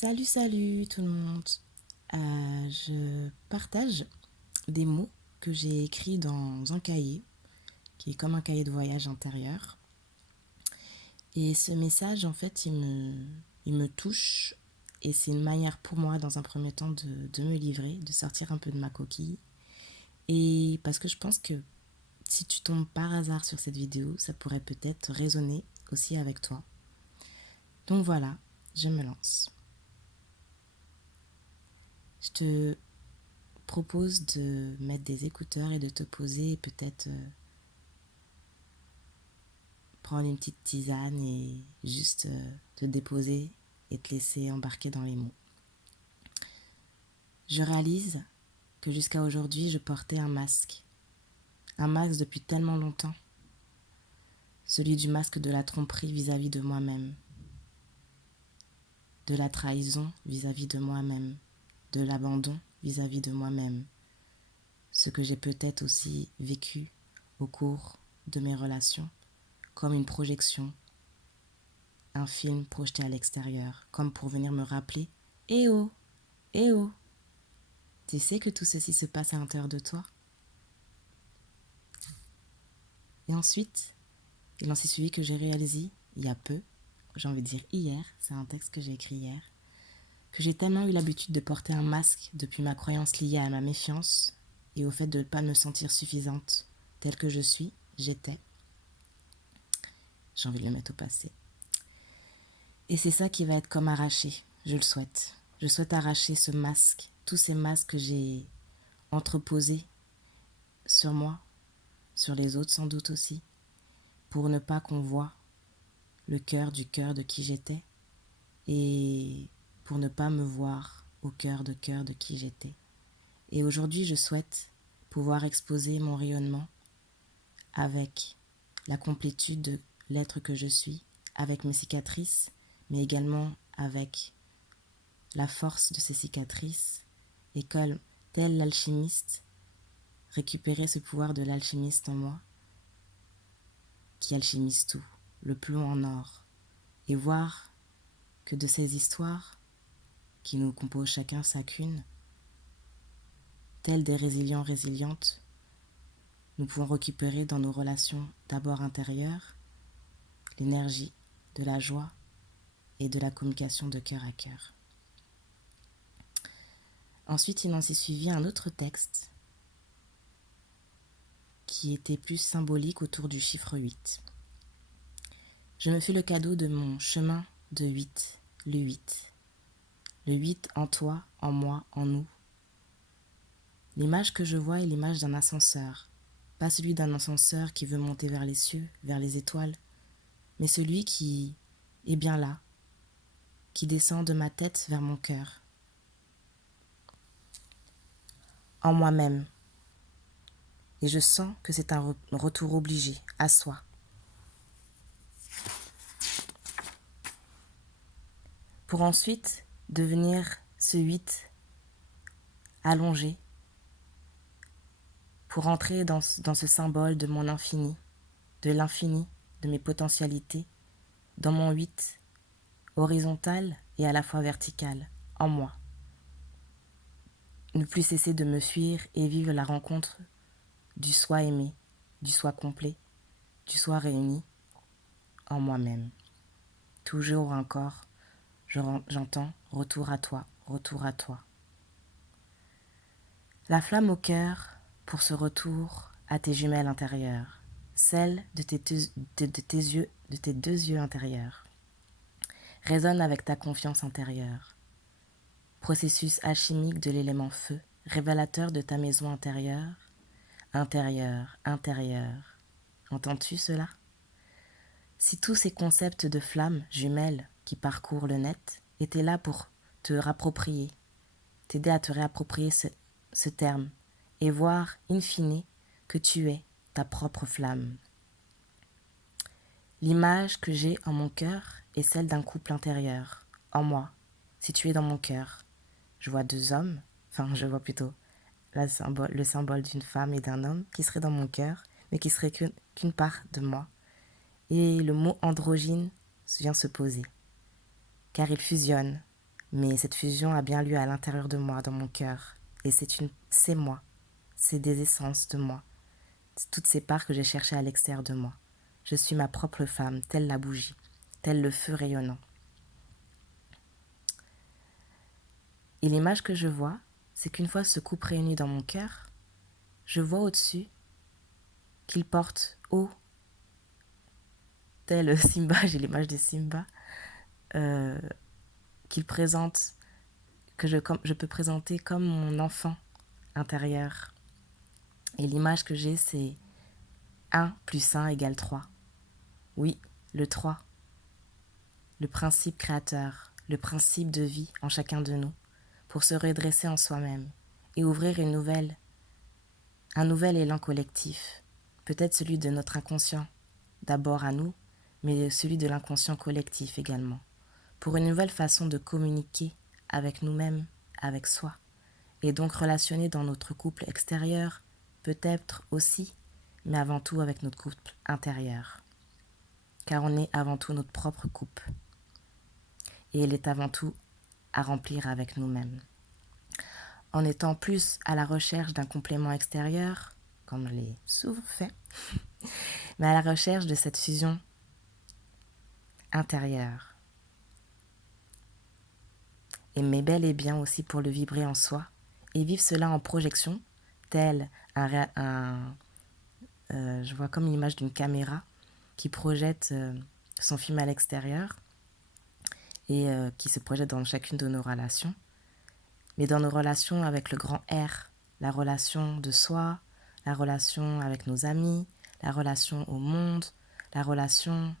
Salut tout le monde. Je partage des mots que j'ai écrits dans un cahier, qui est comme un cahier de voyage intérieur. Et ce message, en fait, il me touche. Et c'est une manière pour moi, dans un premier temps, de me livrer, de sortir un peu de ma coquille. Et parce que je pense que si tu tombes par hasard sur cette vidéo, ça pourrait peut-être résonner aussi avec toi. Donc voilà, je me lance. Je te propose de mettre des écouteurs et de te poser et peut-être prendre une petite tisane et juste te déposer et te laisser embarquer dans les mots. Je réalise que jusqu'à aujourd'hui, je portais un masque. Un masque depuis tellement longtemps. Celui du masque de la tromperie vis-à-vis de moi-même. De la trahison vis-à-vis de moi-même. De l'abandon vis-à-vis de moi-même. Ce que j'ai peut-être aussi vécu au cours de mes relations, comme une projection, un film projeté à l'extérieur, comme pour venir me rappeler « Eh oh, eh oh, tu sais que tout ceci se passe à l'intérieur de toi ?» Et ensuite, il en s'est suivi que j'ai réalisé, il y a peu, j'ai envie de dire hier, c'est un texte que j'ai écrit hier, que j'ai tellement eu l'habitude de porter un masque depuis ma croyance liée à ma méfiance et au fait de ne pas me sentir suffisante telle que je suis, j'étais. J'ai envie de le mettre au passé. Et c'est ça qui va être comme arraché, je le souhaite. Je souhaite arracher ce masque, tous ces masques que j'ai entreposés sur moi, sur les autres sans doute aussi, pour ne pas qu'on voie le cœur du cœur de qui j'étais et pour ne pas me voir au cœur de qui j'étais. Et aujourd'hui, je souhaite pouvoir exposer mon rayonnement avec la complétude de l'être que je suis, avec mes cicatrices, mais également avec la force de ces cicatrices et comme tel l'alchimiste, récupérer ce pouvoir de l'alchimiste en moi qui alchimise tout, le plomb en or, et voir que de ces histoires qui nous composent chacun chacune, telles des résilients résilientes, nous pouvons récupérer dans nos relations d'abord intérieures l'énergie de la joie et de la communication de cœur à cœur. Ensuite, il en s'est suivi un autre texte qui était plus symbolique autour du chiffre 8. Je me fais le cadeau de mon chemin de 8, le 8. Le 8 en toi, en moi, en nous. L'image que je vois est l'image d'un ascenseur. Pas celui d'un ascenseur qui veut monter vers les cieux, vers les étoiles, mais celui qui est bien là, qui descend de ma tête vers mon cœur. En moi-même. Et je sens que c'est un retour obligé à soi. Pour ensuite devenir ce 8 allongé, pour entrer dans ce symbole de mon infini, de l'infini, de mes potentialités, dans mon 8 horizontal et à la fois vertical, en moi. Ne plus cesser de me fuir et vivre la rencontre du soi aimé, du soi complet, du soi réuni en moi-même. Toujours encore, j'entends retour à toi, retour à toi. La flamme au cœur pour ce retour à tes jumelles intérieures, celle de tes deux yeux intérieurs. Résonne avec ta confiance intérieure. Processus alchimique de l'élément feu, révélateur de ta maison intérieure. Intérieur, intérieur. Entends-tu cela? Si tous ces concepts de flammes jumelles qui parcourent le net étaient là pour te rapproprier, t'aider à te réapproprier ce terme et voir, in fine, que tu es ta propre flamme. L'image que j'ai en mon cœur est celle d'un couple intérieur, en moi, situé dans mon cœur. Je vois deux hommes, je vois plutôt le symbole d'une femme et d'un homme qui serait dans mon cœur, mais qui serait qu'une part de moi. Et le mot androgyne vient se poser, car il fusionne Mais cette fusion a bien lieu à l'intérieur de moi, dans mon cœur. Et c'est moi. C'est des essences de moi. C'est toutes ces parts que j'ai cherchées à l'extérieur de moi. Je suis ma propre femme, telle la bougie, tel le feu rayonnant. Et l'image que je vois, c'est qu'une fois ce couple réuni dans mon cœur, je vois au-dessus qu'il porte haut, tel Simba, j'ai l'image de Simba, qu'il présente, je peux présenter comme mon enfant intérieur. Et l'image que j'ai, c'est 1 plus 1 égale 3. Oui, le 3. Le principe créateur, le principe de vie en chacun de nous, pour se redresser en soi-même et ouvrir un nouvel élan collectif, peut-être celui de notre inconscient, d'abord à nous, mais celui de l'inconscient collectif également, pour une nouvelle façon de communiquer avec nous-mêmes, avec soi, et donc relationner dans notre couple extérieur, peut-être aussi, mais avant tout avec notre couple intérieur. Car on est avant tout notre propre couple. Et elle est avant tout à remplir avec nous-mêmes. En étant plus à la recherche d'un complément extérieur, comme je l'ai souvent fait, mais à la recherche de cette fusion intérieure. Et mais bel et bien aussi pour le vibrer en soi et vivre cela en projection, tel je vois comme l'image d'une caméra qui projette son film à l'extérieur et qui se projette dans chacune de nos relations. Mais dans nos relations avec le grand R, la relation de soi, la relation avec nos amis, la relation au monde, la relation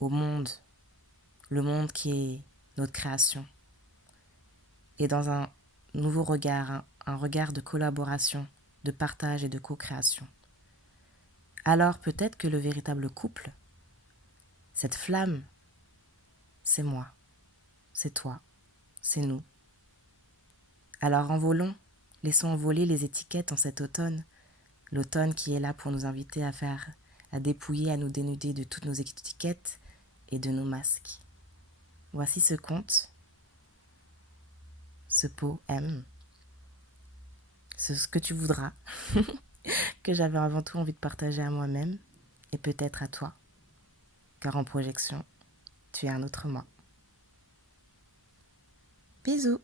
au monde, le monde qui est notre création. Et dans un nouveau regard, un regard de collaboration, de partage et de co-création. Alors peut-être que le véritable couple, cette flamme, c'est moi, c'est toi, c'est nous. Alors envolons, laissons envoler les étiquettes en cet automne, l'automne qui est là pour nous inviter à dépouiller, à nous dénuder de toutes nos étiquettes et de nos masques. Voici ce conte, ce poème, ce que tu voudras, que j'avais avant tout envie de partager à moi-même et peut-être à toi, car en projection, tu es un autre moi. Bisous!